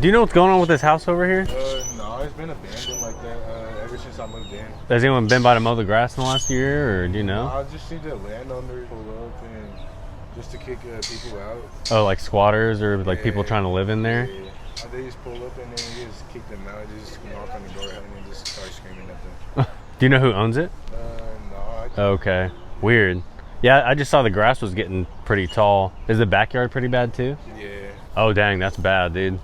Do you know what's going on with this house over here? No, it's been abandoned like that ever since I moved in. Has anyone been by to mow the grass in the last year, or do you know? I just see the landowners pull up and just to kick people out. Oh, like squatters or like Yeah, people trying to live in there? Yeah. They just pull up and then they just kick them out. They just knock on the door and then just start screaming at them. Do you know who owns it? No, Okay, weird. Yeah, I just saw the grass was getting pretty tall. Is the backyard pretty bad too? yeah. Oh dang, that's bad, dude.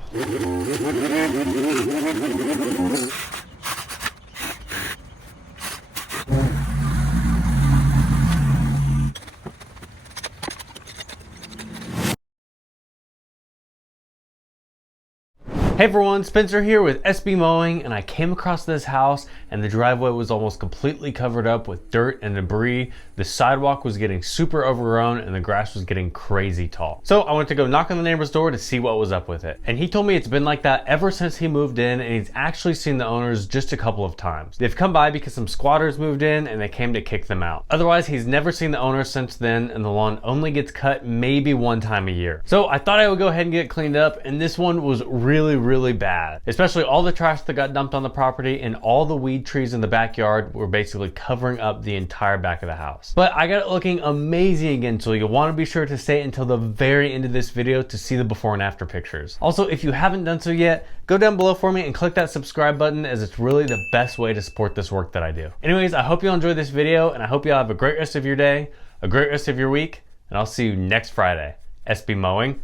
Hey everyone, Spencer here with SB Mowing, and I came across this house and the driveway was almost completely covered up with dirt and debris. The sidewalk was getting super overgrown and the grass was getting crazy tall. So I went to go knock on the neighbor's door to see what was up with it. And he told me it's been like that ever since he moved in, and he's actually seen the owners just a couple of times. They've come by because some squatters moved in and they came to kick them out. Otherwise, he's never seen the owners since then, and the lawn only gets cut maybe one time a year. So I thought I would go ahead and get it cleaned up, and this one was really bad. Especially all the trash that got dumped on the property and all the weed trees in the backyard were basically covering up the entire back of the house. But I got it looking amazing again, so you'll want to be sure to stay until the very end of this video to see the before and after pictures. Also, if you haven't done so yet, go down below for me and click that subscribe button, as it's really the best way to support this work that I do. Anyways, I hope you'll enjoy this video, and I hope you'll have a great rest of your day, a great rest of your week, and I'll see you next Friday. SB Mowing,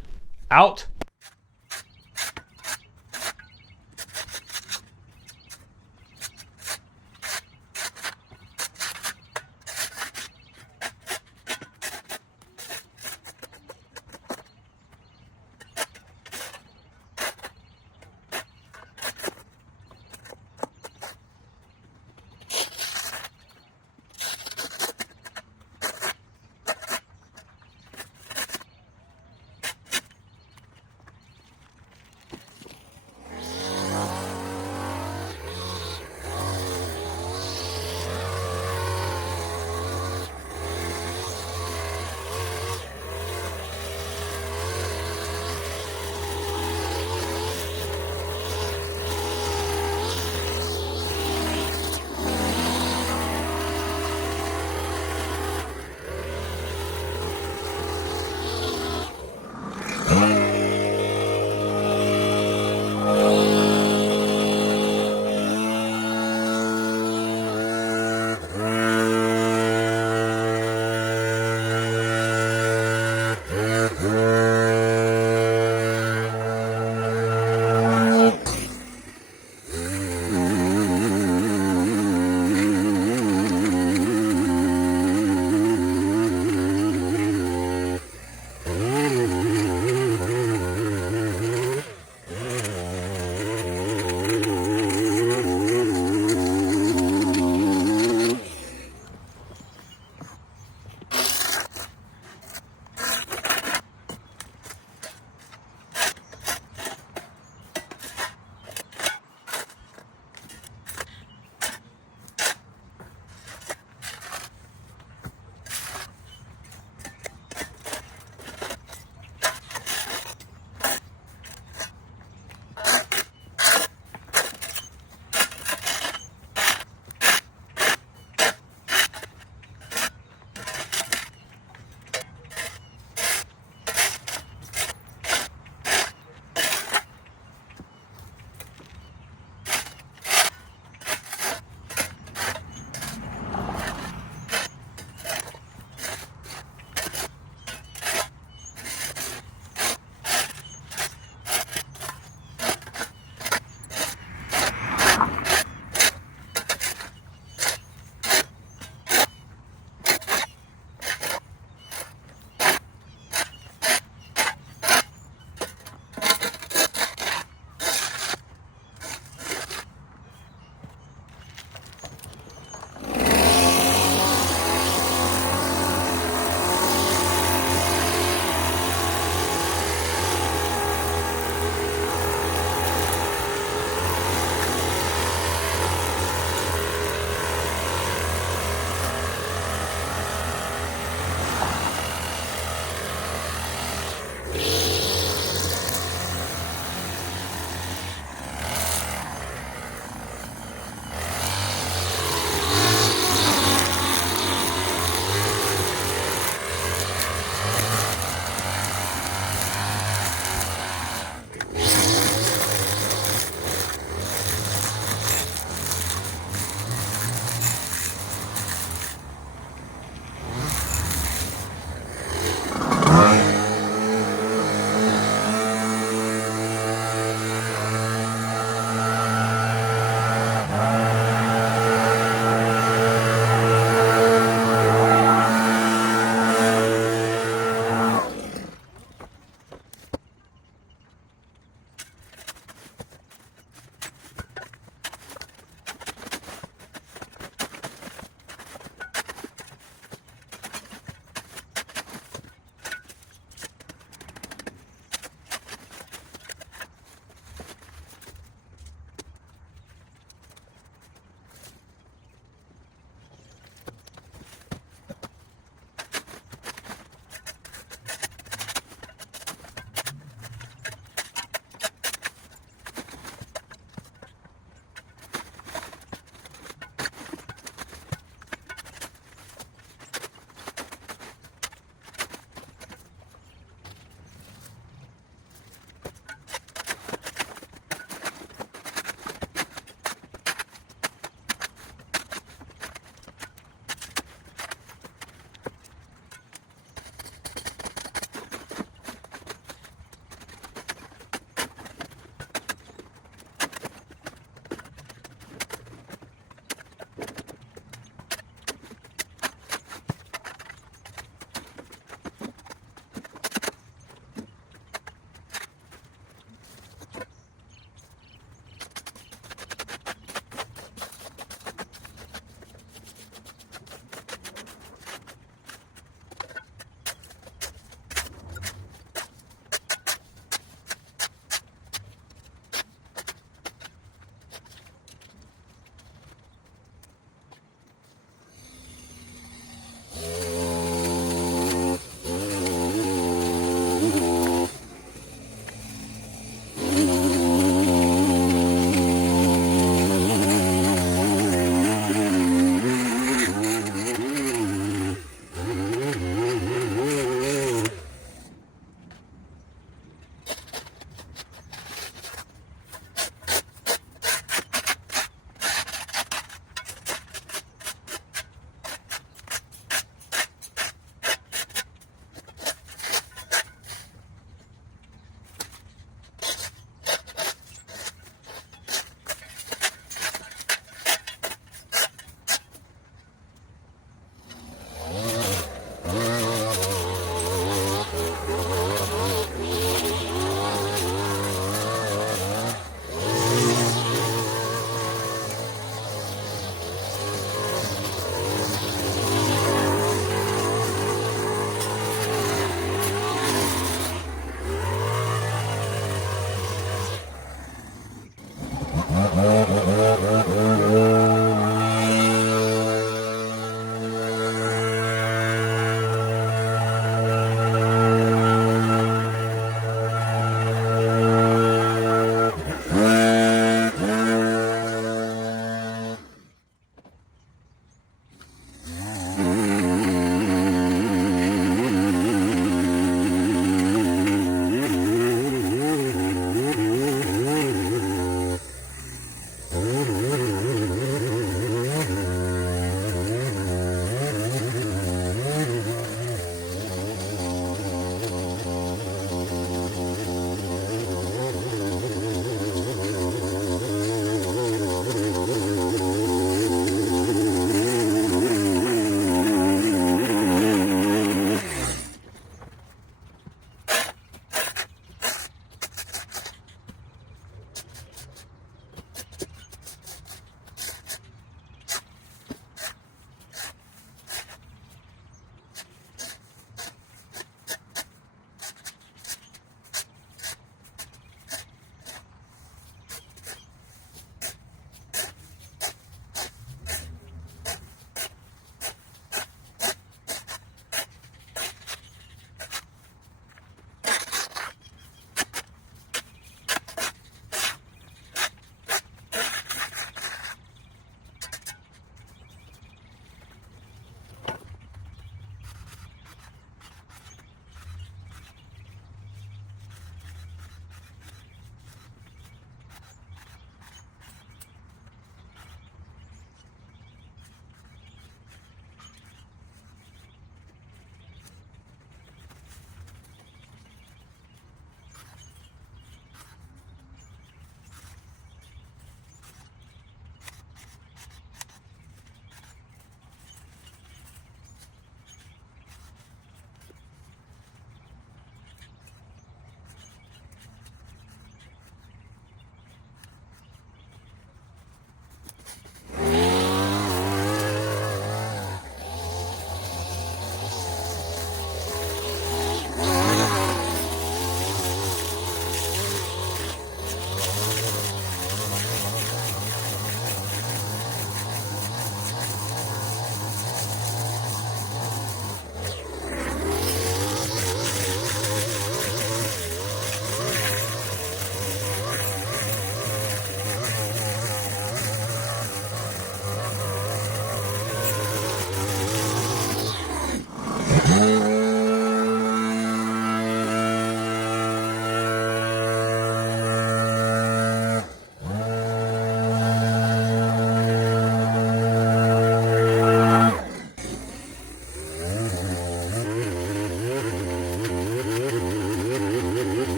out!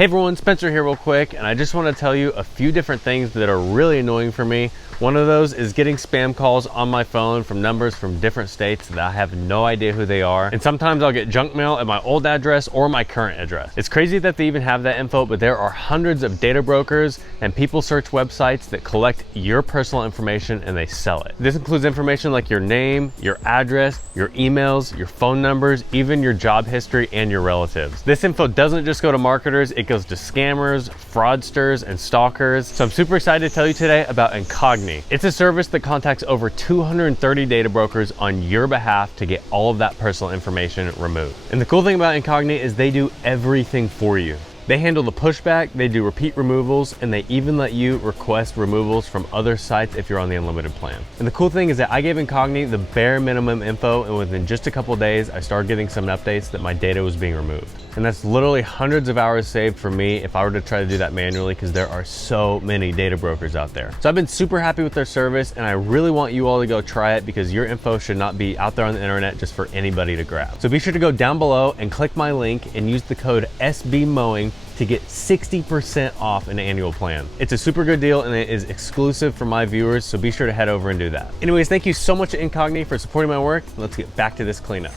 Hey everyone, Spencer here real quick, and I just want to tell you a few different things that are really annoying for me. One of those is getting spam calls on my phone from numbers from different states that I have no idea who they are. And sometimes I'll get junk mail at my old address or my current address. It's crazy that they even have that info, but there are hundreds of data brokers and people search websites that collect your personal information and they sell it. This includes information like your name, your address, your emails, your phone numbers, even your job history and your relatives. This info doesn't just go to marketers, it goes to scammers, fraudsters, and stalkers. So I'm super excited to tell you today about Incogn. It's a service that contacts over 230 data brokers on your behalf to get all of that personal information removed. And the cool thing about Incogn is they do everything for you. They handle the pushback, they do repeat removals, and they even let you request removals from other sites if you're on the unlimited plan. And the cool thing is that I gave Incogn the bare minimum info, and within just a couple of days, I started getting some updates that my data was being removed. And that's literally hundreds of hours saved for me if I were to try to do that manually, because there are so many data brokers out there. So I've been super happy with their service, and I really want you all to go try it because your info should not be out there on the internet just for anybody to grab. So be sure to go down below and click my link and use the code SBMowing to get 60% off an annual plan. It's a super good deal and it is exclusive for my viewers, so be sure to head over and do that. Anyways, thank you so much to Incogn for supporting my work. Let's get back to this cleanup.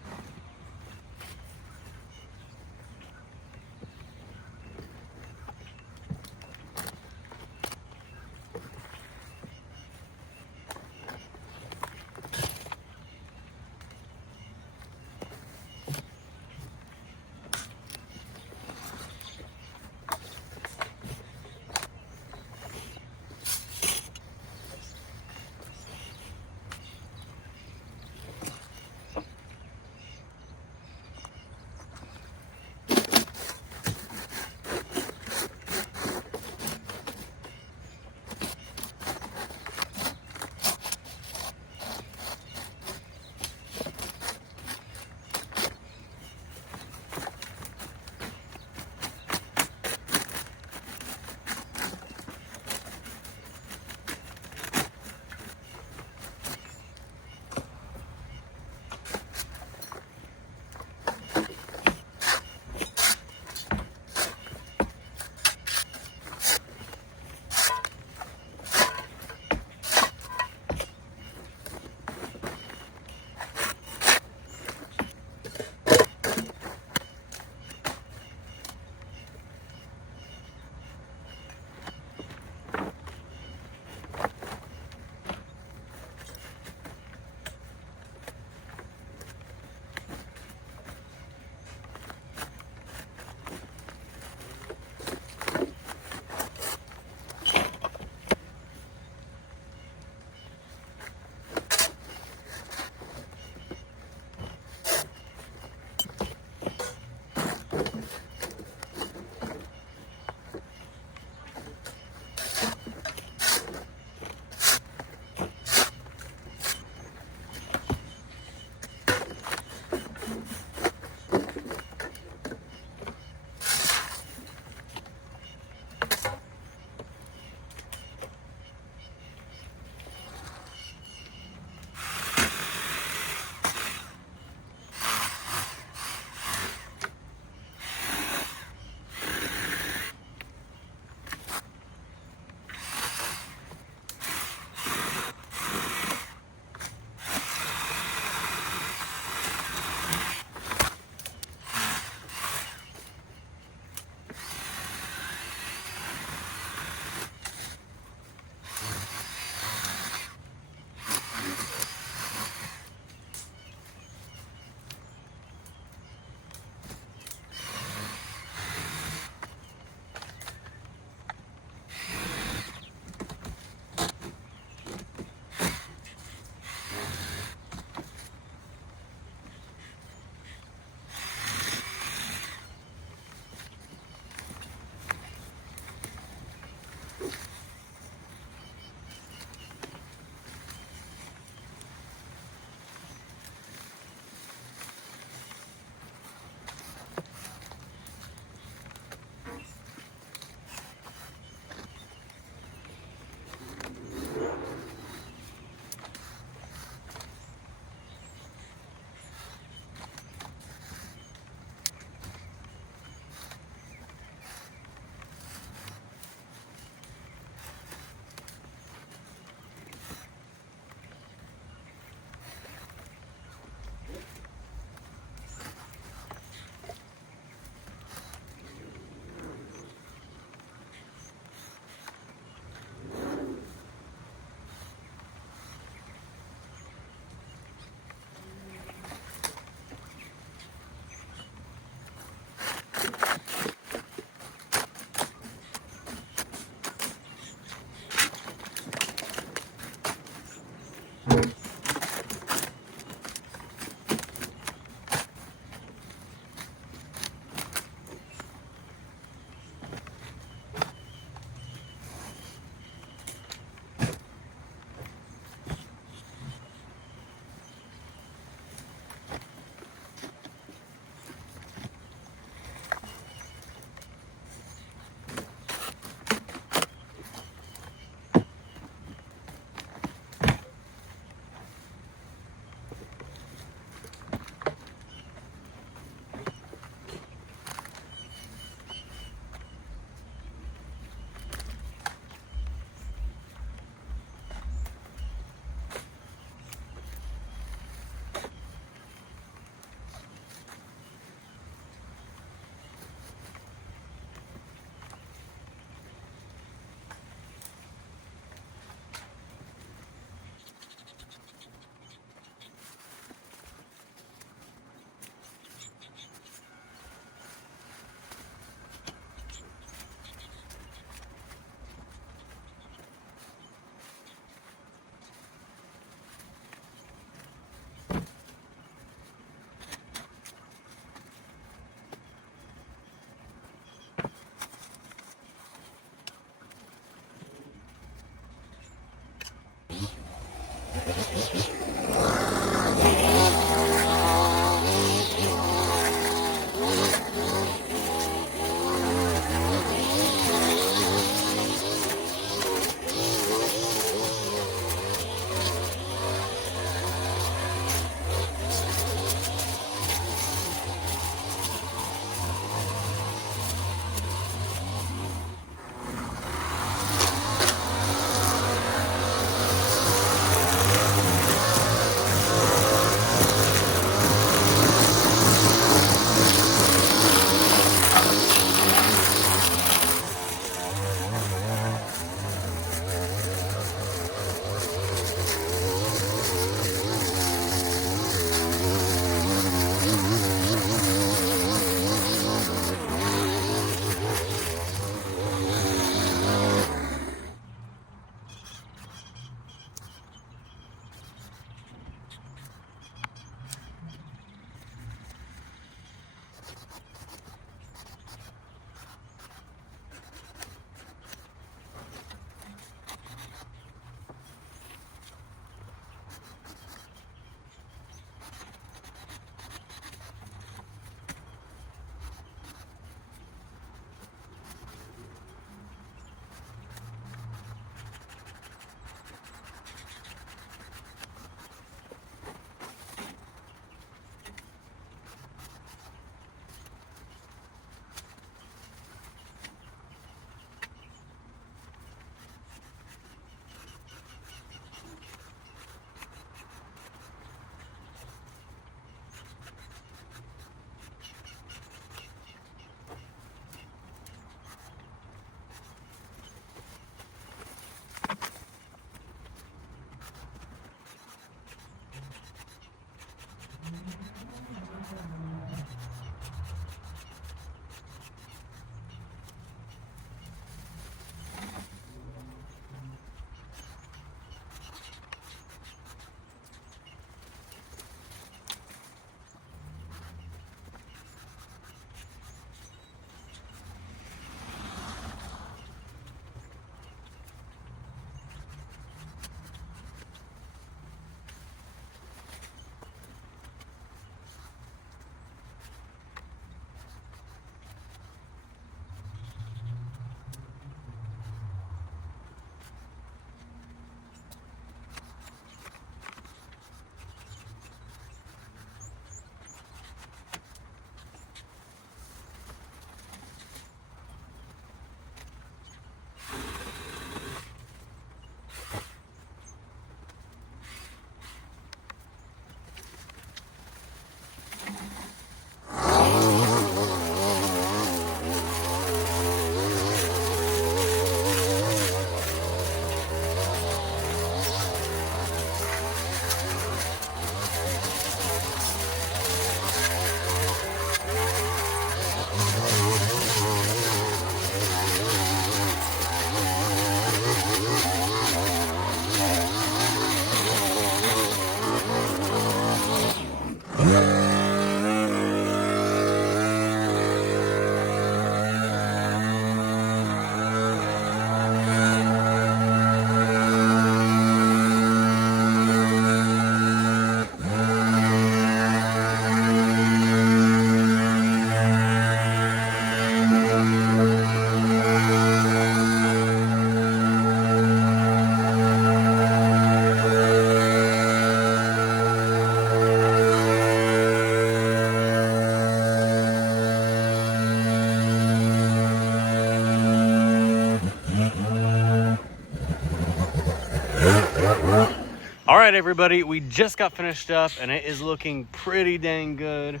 right, everybody, we just got finished up and it is looking pretty dang good.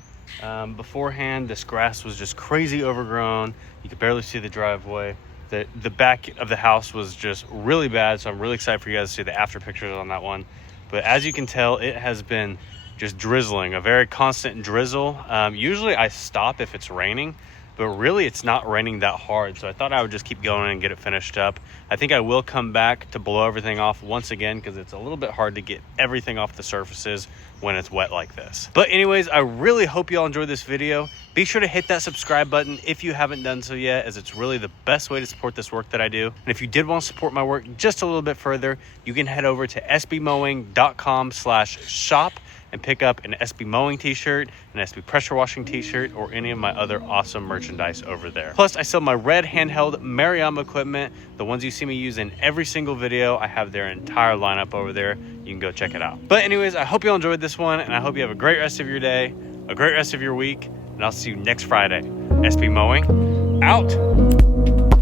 Beforehand, this grass was just crazy overgrown. You could barely see the driveway. The back of the house was just really bad, so I'm really excited for you guys to see the after pictures on that one. But as you can tell, it has been just drizzling, a very constant drizzle. Usually I stop if it's raining, but really it's not raining that hard, so I thought I would just keep going and get it finished up. I think I will come back to blow everything off once again because it's a little bit hard to get everything off the surfaces when it's wet like this. But anyways, I really hope you all enjoyed this video. Be sure to hit that subscribe button if you haven't done so yet, as it's really the best way to support this work that I do. And if you did want to support my work just a little bit further, you can head over to sbmowing.com/shop and pick up an SB Mowing t-shirt, an SB pressure washing t-shirt, or any of my other awesome merchandise over there. Plus, I sell my red handheld Mariam equipment, the ones you see me use in every single video. I have their entire lineup over there. You can go check it out. But anyways, I hope you all enjoyed this one, and I hope you have a great rest of your day, a great rest of your week, and I'll see you next Friday. SB Mowing, out.